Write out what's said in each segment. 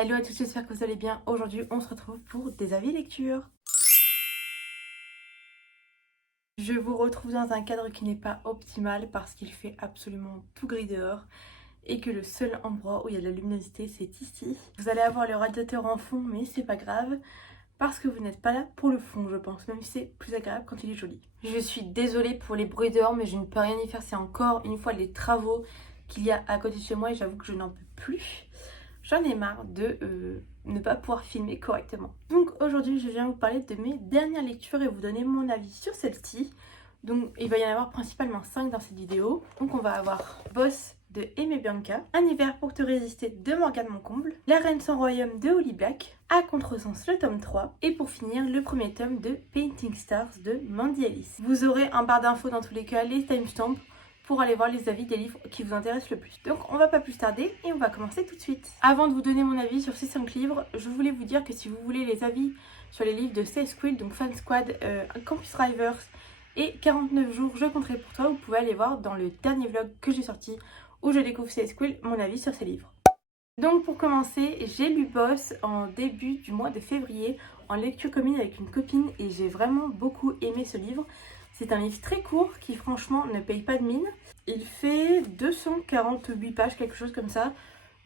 Hello à tous, j'espère que vous allez bien. Aujourd'hui, on se retrouve pour des avis lecture. Je vous retrouve dans un cadre qui n'est pas optimal parce qu'il fait absolument tout gris dehors et que le seul endroit où il y a de la luminosité, c'est ici. Vous allez avoir le radiateur en fond, mais c'est pas grave parce que vous n'êtes pas là pour le fond, je pense, même si c'est plus agréable quand il est joli. Je suis désolée pour les bruits dehors, mais je ne peux rien y faire. C'est encore une fois les travaux qu'il y a à côté de chez moi et j'avoue que je n'en peux plus. J'en ai marre de ne pas pouvoir filmer correctement. Donc aujourd'hui, je viens vous parler de mes dernières lectures et vous donner mon avis sur celle-ci. Donc il va y en avoir principalement 5 dans cette vidéo. Donc on va avoir Boss de Aimé Bianca, Un hiver pour te résister de Morgane Moncomble, La reine sans royaume de Holly Black, À contresens le tome 3 et pour finir le premier tome de Painting Stars de Mandy Ellis. Vous aurez un barre d'infos dans tous les cas, les timestamps, pour aller voir les avis des livres qui vous intéressent le plus. Donc on va pas plus tarder et on va commencer tout de suite. Avant de vous donner mon avis sur ces 5 livres, je voulais vous dire que si vous voulez les avis sur les livres de Stay Squill, donc Fan Squad, Campus Rivers et 49 jours, je compterai pour toi, vous pouvez aller voir dans le dernier vlog que j'ai sorti où je découvre Stay Squill, mon avis sur ces livres. Donc pour commencer, j'ai lu Boss en début du mois de février en lecture commune avec une copine et j'ai vraiment beaucoup aimé ce livre. C'est un livre très court qui franchement ne paye pas de mine. Il fait 248 pages, quelque chose comme ça.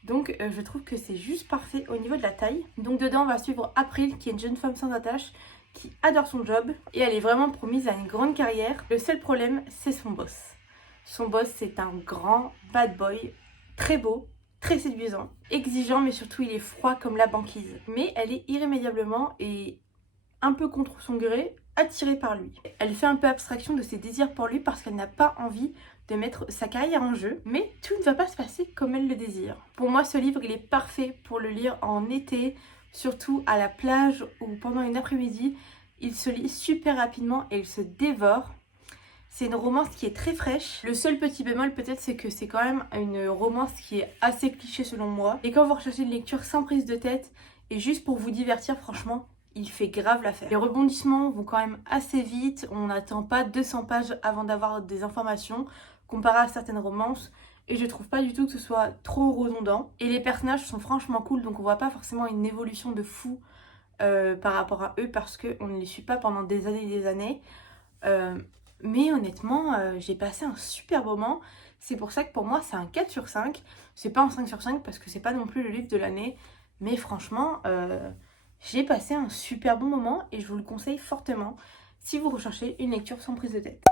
Donc je trouve que c'est juste parfait au niveau de la taille. Donc dedans on va suivre April qui est une jeune femme sans attache qui adore son job et elle est vraiment promise à une grande carrière. Le seul problème c'est son boss. Son boss c'est un grand bad boy, très beau, très séduisant, exigeant mais surtout il est froid comme la banquise. Mais elle est irrémédiablement et un peu contre son gré, attirée par lui. Elle fait un peu abstraction de ses désirs pour lui parce qu'elle n'a pas envie de mettre sa carrière en jeu, mais tout ne va pas se passer comme elle le désire. Pour moi, ce livre, il est parfait pour le lire en été, surtout à la plage ou pendant une après-midi. Il se lit super rapidement et il se dévore. C'est une romance qui est très fraîche. Le seul petit bémol peut-être c'est que c'est quand même une romance qui est assez cliché selon moi. Et quand vous recherchez une lecture sans prise de tête et juste pour vous divertir, franchement, il fait grave l'affaire. Les rebondissements vont quand même assez vite, on n'attend pas 200 pages avant d'avoir des informations, comparé à certaines romances, et je trouve pas du tout que ce soit trop redondant. Et les personnages sont franchement cool, donc on voit pas forcément une évolution de fou par rapport à eux, parce qu'on ne les suit pas pendant des années et des années. Mais honnêtement, j'ai passé un super moment, c'est pour ça que pour moi c'est un 4 sur 5, c'est pas un 5 sur 5 parce que c'est pas non plus le livre de l'année, mais franchement... j'ai passé un super bon moment et je vous le conseille fortement si vous recherchez une lecture sans prise de tête.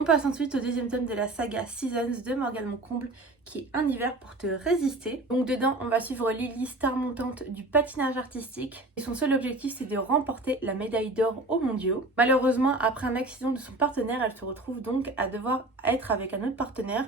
On passe ensuite au deuxième tome de la saga Seasons de Morgane Moncomble qui est Un hiver pour te résister. Donc dedans on va suivre Lily, star montante du patinage artistique et son seul objectif c'est de remporter la médaille d'or aux mondiaux. Malheureusement après un accident de son partenaire elle se retrouve donc à devoir être avec un autre partenaire.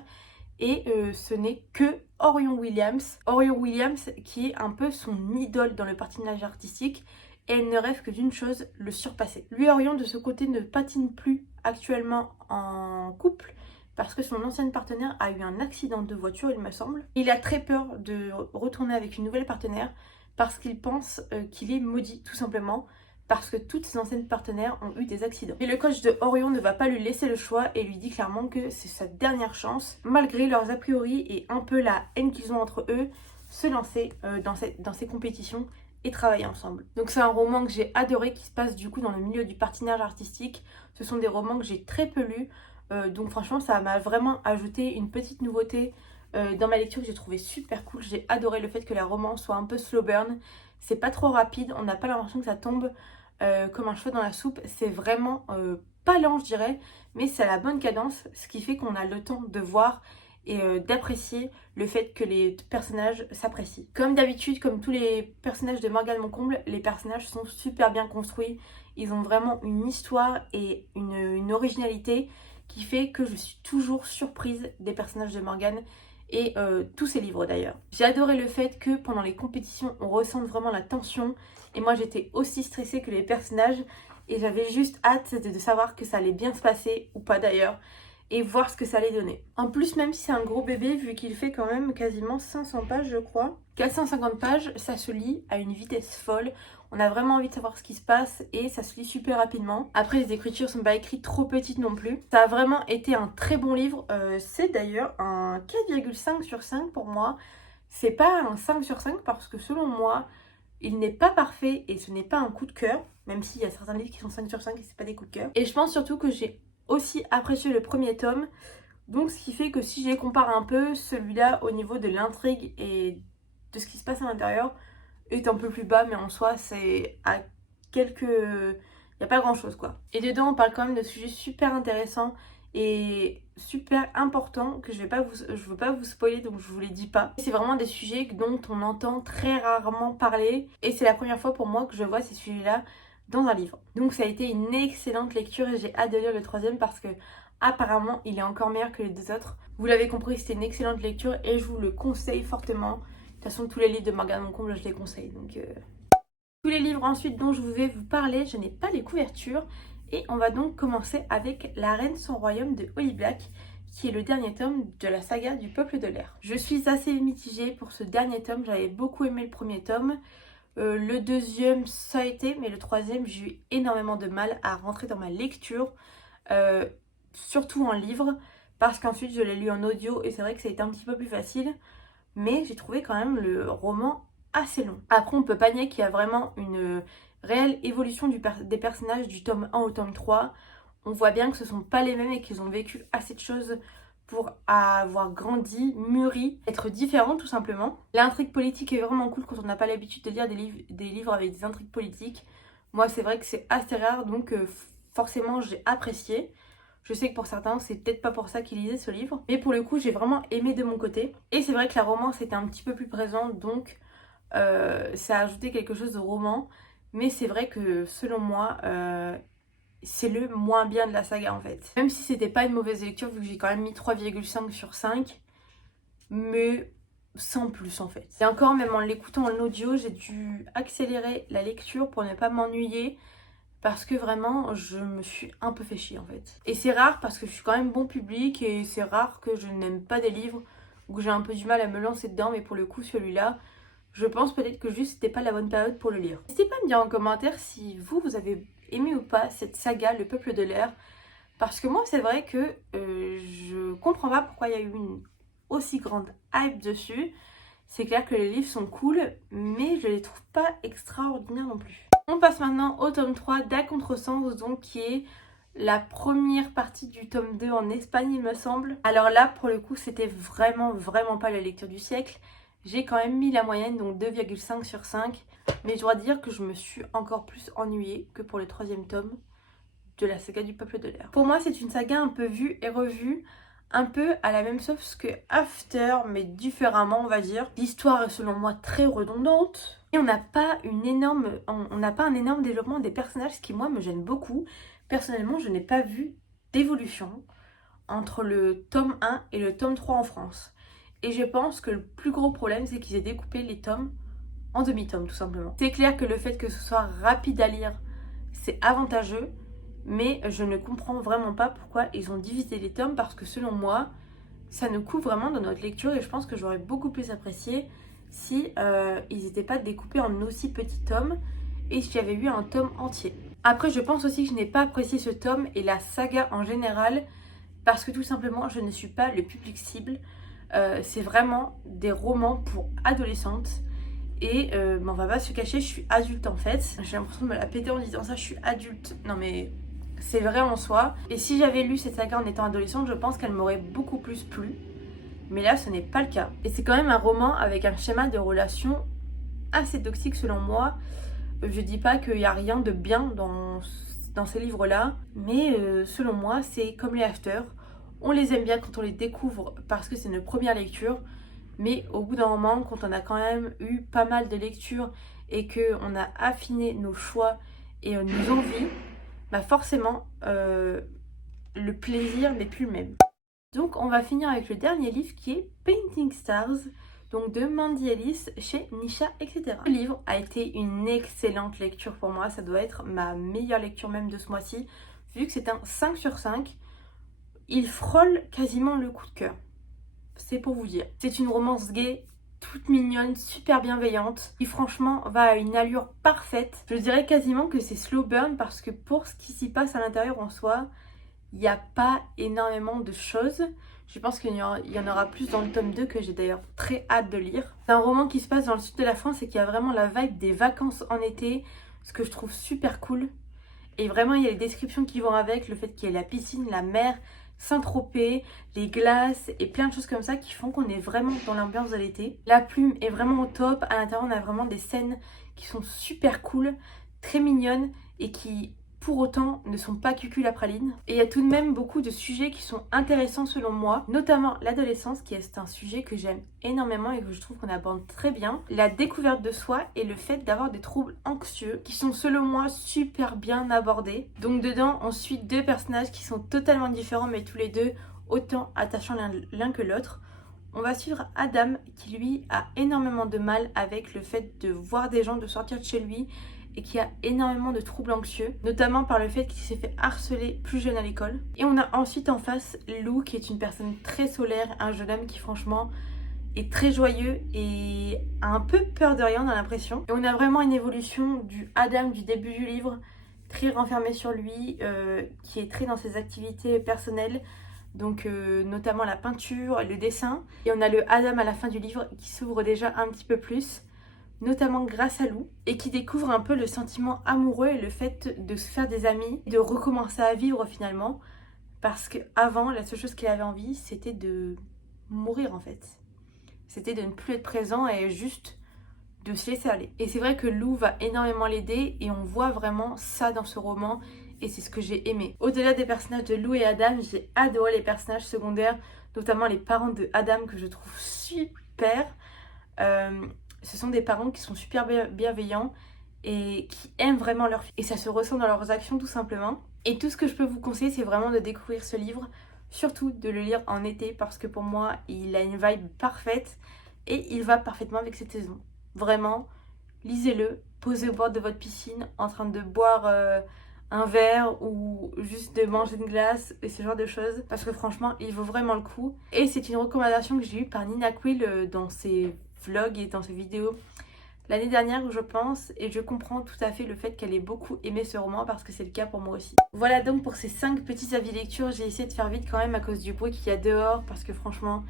Et ce n'est que Orion Williams. Orion Williams qui est un peu son idole dans le patinage artistique et elle ne rêve que d'une chose, le surpasser. Lui Orion de ce côté ne patine plus actuellement en couple parce que son ancienne partenaire a eu un accident de voiture il me semble. Il a très peur de retourner avec une nouvelle partenaire parce qu'il pense qu'il est maudit tout simplement. Parce que toutes ses anciennes partenaires ont eu des accidents. Et le coach de Orion ne va pas lui laisser le choix et lui dit clairement que c'est sa dernière chance, malgré leurs a priori et un peu la haine qu'ils ont entre eux, se lancer dans ces compétitions et travailler ensemble. Donc c'est un roman que j'ai adoré qui se passe du coup dans le milieu du patinage artistique. Ce sont des romans que j'ai très peu lus, donc franchement ça m'a vraiment ajouté une petite nouveauté dans ma lecture que j'ai trouvé super cool. J'ai adoré le fait que la romance soit un peu slow burn, c'est pas trop rapide, on n'a pas l'impression que ça tombe comme un cheveu dans la soupe, c'est vraiment pas lent je dirais, mais c'est à la bonne cadence, ce qui fait qu'on a le temps de voir et d'apprécier le fait que les personnages s'apprécient. Comme d'habitude, comme tous les personnages de Morgane Moncomble, les personnages sont super bien construits, ils ont vraiment une histoire et une originalité qui fait que je suis toujours surprise des personnages de Morgane et tous ses livres d'ailleurs. J'ai adoré le fait que pendant les compétitions on ressente vraiment la tension et moi j'étais aussi stressée que les personnages et j'avais juste hâte de savoir que ça allait bien se passer ou pas d'ailleurs et voir ce que ça allait donner. En plus même si c'est un gros bébé vu qu'il fait quand même quasiment 500 pages je crois, 450 pages, ça se lit à une vitesse folle. On a vraiment envie de savoir ce qui se passe et ça se lit super rapidement. Après les écritures sont pas écrites trop petites non plus. Ça a vraiment été un très bon livre. C'est d'ailleurs un 4,5 sur 5 pour moi. C'est pas un 5 sur 5 parce que selon moi, il n'est pas parfait et ce n'est pas un coup de cœur, même s'il y a certains livres qui sont 5 sur 5 et c'est pas des coups de cœur. Et je pense surtout que j'ai aussi apprécié le premier tome, donc ce qui fait que si je les compare un peu, celui-là au niveau de l'intrigue et de ce qui se passe à l'intérieur est un peu plus bas, mais en soi c'est à quelques... Il n'y a pas grand chose quoi. Et dedans on parle quand même de sujets super intéressants et super importants que je veux pas vous spoiler, donc je vous les dis pas. C'est vraiment des sujets dont on entend très rarement parler et c'est la première fois pour moi que je vois ces sujets-là dans un livre. Donc ça a été une excellente lecture et j'ai hâte de lire le troisième parce que apparemment il est encore meilleur que les deux autres. Vous l'avez compris, c'était une excellente lecture et je vous le conseille fortement. De toute façon tous les livres de Morgane Moncomble je les conseille, donc tous les livres ensuite dont je vais vous parler, je n'ai pas les couvertures. Et on va donc commencer avec La Reine sans royaume de Holly Black, qui est le dernier tome de la saga du Peuple de l'air. Je suis assez mitigée pour ce dernier tome, j'avais beaucoup aimé le premier tome. Le deuxième ça a été, mais le troisième j'ai eu énormément de mal à rentrer dans ma lecture, surtout en livre, parce qu'ensuite je l'ai lu en audio et c'est vrai que ça a été un petit peu plus facile, mais j'ai trouvé quand même le roman assez long. Après on peut pas nier qu'il y a vraiment une réelle évolution des personnages du tome 1 au tome 3. On voit bien que ce sont pas les mêmes et qu'ils ont vécu assez de choses pour avoir grandi, mûri, être différents tout simplement. L'intrigue politique est vraiment cool quand on n'a pas l'habitude de lire des livres avec des intrigues politiques. Moi c'est vrai que c'est assez rare, donc forcément j'ai apprécié. Je sais que pour certains, c'est peut-être pas pour ça qu'ils lisaient ce livre. Mais pour le coup, j'ai vraiment aimé de mon côté. Et c'est vrai que la romance était un petit peu plus présente, donc ça a ajouté quelque chose de roman. Mais c'est vrai que selon moi, c'est le moins bien de la saga en fait. Même si c'était pas une mauvaise lecture, vu que j'ai quand même mis 3,5 sur 5. Mais sans plus en fait. Et encore, même en l'écoutant en audio, j'ai dû accélérer la lecture pour ne pas m'ennuyer. Parce que vraiment, je me suis un peu fait chier en fait. Et c'est rare parce que je suis quand même bon public et c'est rare que je n'aime pas des livres ou que j'ai un peu du mal à me lancer dedans. Mais pour le coup, celui-là, je pense peut-être que juste c'était pas la bonne période pour le lire. N'hésitez pas à me dire en commentaire si vous avez aimé ou pas cette saga, Le Peuple de l'air. Parce que moi, c'est vrai que je comprends pas pourquoi il y a eu une aussi grande hype dessus. C'est clair que les livres sont cool, mais je les trouve pas extraordinaires non plus. On passe maintenant au tome 3 d'À Contresens, donc qui est la première partie du tome 2 en Espagne il me semble. Alors là pour le coup c'était vraiment pas la lecture du siècle. J'ai quand même mis la moyenne, donc 2,5 sur 5. Mais je dois dire que je me suis encore plus ennuyée que pour le troisième tome de la saga du Peuple de l'air. Pour moi c'est une saga un peu vue et revue, un peu à la même sauce que After, mais différemment on va dire. L'histoire est selon moi très redondante. Et on n'a pas un énorme développement des personnages, ce qui moi me gêne beaucoup. Personnellement je n'ai pas vu d'évolution entre le tome 1 et le tome 3 en France. Et je pense que le plus gros problème c'est qu'ils aient découpé les tomes en demi-tomes tout simplement. C'est clair que le fait que ce soit rapide à lire c'est avantageux, mais je ne comprends vraiment pas pourquoi ils ont divisé les tomes parce que selon moi, ça nous coupe vraiment dans notre lecture et je pense que j'aurais beaucoup plus apprécié si ils n'étaient pas découpés en aussi petits tomes et s'il y avait eu un tome entier. Après, je pense aussi que je n'ai pas apprécié ce tome et la saga en général parce que tout simplement, je ne suis pas le public cible. C'est vraiment des romans pour adolescentes. Et on va pas se cacher, je suis adulte en fait. J'ai l'impression de me la péter en disant ça, je suis adulte. Non mais c'est vrai en soi. Et si j'avais lu cette saga en étant adolescente, je pense qu'elle m'aurait beaucoup plus plu. Mais là, ce n'est pas le cas. Et c'est quand même un roman avec un schéma de relation assez toxique selon moi. Je dis pas qu'il n'y a rien de bien dans ces livres-là. Mais selon moi, c'est comme les After. On les aime bien quand on les découvre parce que c'est notre première lecture. Mais au bout d'un moment, quand on a quand même eu pas mal de lectures et qu'on a affiné nos choix et nos envies, bah forcément, le plaisir n'est plus le même. Donc on va finir avec le dernier livre qui est Painting Stars, donc de Mandy Ellis chez Nisha, etc. Le livre a été une excellente lecture pour moi, ça doit être ma meilleure lecture même de ce mois-ci, vu que c'est un 5 sur 5, il frôle quasiment le coup de cœur. C'est pour vous dire. C'est une romance gay, toute mignonne, super bienveillante, qui franchement va à une allure parfaite. Je dirais quasiment que c'est slow burn parce que pour ce qui s'y passe à l'intérieur en soi, il n'y a pas énormément de choses. Je pense qu'il y en aura plus dans le tome 2 que j'ai d'ailleurs très hâte de lire. C'est un roman qui se passe dans le sud de la France et qui a vraiment la vibe des vacances en été, ce que je trouve super cool. Et vraiment, il y a les descriptions qui vont avec, le fait qu'il y ait la piscine, la mer, Saint-Tropez, les glaces et plein de choses comme ça qui font qu'on est vraiment dans l'ambiance de l'été. La plume est vraiment au top. À l'intérieur, on a vraiment des scènes qui sont super cool, très mignonnes et qui, pour autant, ne sont pas cucul-la-praline. Et il y a tout de même beaucoup de sujets qui sont intéressants selon moi, notamment l'adolescence, qui est un sujet que j'aime énormément et que je trouve qu'on aborde très bien. La découverte de soi et le fait d'avoir des troubles anxieux, qui sont selon moi super bien abordés. Donc dedans, on suit deux personnages qui sont totalement différents, mais tous les deux autant attachants l'un que l'autre. On va suivre Adam qui lui a énormément de mal avec le fait de voir des gens, de sortir de chez lui et qui a énormément de troubles anxieux, notamment par le fait qu'il s'est fait harceler plus jeune à l'école. Et on a ensuite en face Lou qui est une personne très solaire, un jeune homme qui franchement est très joyeux et a un peu peur de rien, on a l'impression. Et on a vraiment une évolution du Adam du début du livre, très renfermé sur lui, qui est très dans ses activités personnelles, donc notamment la peinture, le dessin. Et on a le Adam à la fin du livre qui s'ouvre déjà un petit peu plus, notamment grâce à Lou, et qui découvre un peu le sentiment amoureux et le fait de se faire des amis, de recommencer à vivre finalement, parce qu'avant, la seule chose qu'il avait envie, c'était de mourir en fait. C'était de ne plus être présent et juste de se laisser aller. Et c'est vrai que Lou va énormément l'aider et on voit vraiment ça dans ce roman et c'est ce que j'ai aimé. Au-delà des personnages de Lou et Adam, j'ai adoré les personnages secondaires, notamment les parents de Adam que je trouve super. Ce sont des parents qui sont super bienveillants et qui aiment vraiment leur fille. Et ça se ressent dans leurs actions tout simplement. Et tout ce que je peux vous conseiller, c'est vraiment de découvrir ce livre, surtout de le lire en été parce que pour moi, il a une vibe parfaite et il va parfaitement avec cette saison. Vraiment, lisez-le, posez au bord de votre piscine en train de boire un verre ou juste de manger une glace et ce genre de choses parce que franchement, il vaut vraiment le coup. Et c'est une recommandation que j'ai eue par Nina Quill dans ses vlogs et dans ses vidéos l'année dernière, je pense, et je comprends tout à fait le fait qu'elle ait beaucoup aimé ce roman parce que c'est le cas pour moi aussi. Voilà donc pour ces 5 petits avis lecture, j'ai essayé de faire vite quand même à cause du bruit qu'il y a dehors parce que franchement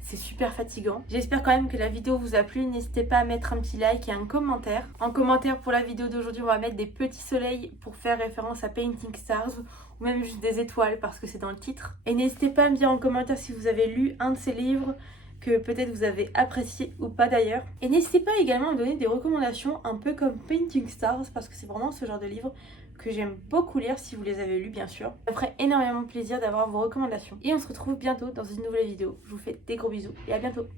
c'est super fatigant. J'espère quand même que la vidéo vous a plu, n'hésitez pas à mettre un petit like et un commentaire. En commentaire pour la vidéo d'aujourd'hui, on va mettre des petits soleils pour faire référence à Painting Stars ou même juste des étoiles parce que c'est dans le titre. Et n'hésitez pas à me dire en commentaire si vous avez lu un de ces livres, que peut-être vous avez apprécié ou pas d'ailleurs. Et n'hésitez pas également à me donner des recommandations un peu comme Painting Stars parce que c'est vraiment ce genre de livre que j'aime beaucoup lire si vous les avez lus bien sûr. Ça me ferait énormément plaisir d'avoir vos recommandations. Et on se retrouve bientôt dans une nouvelle vidéo. Je vous fais des gros bisous et à bientôt.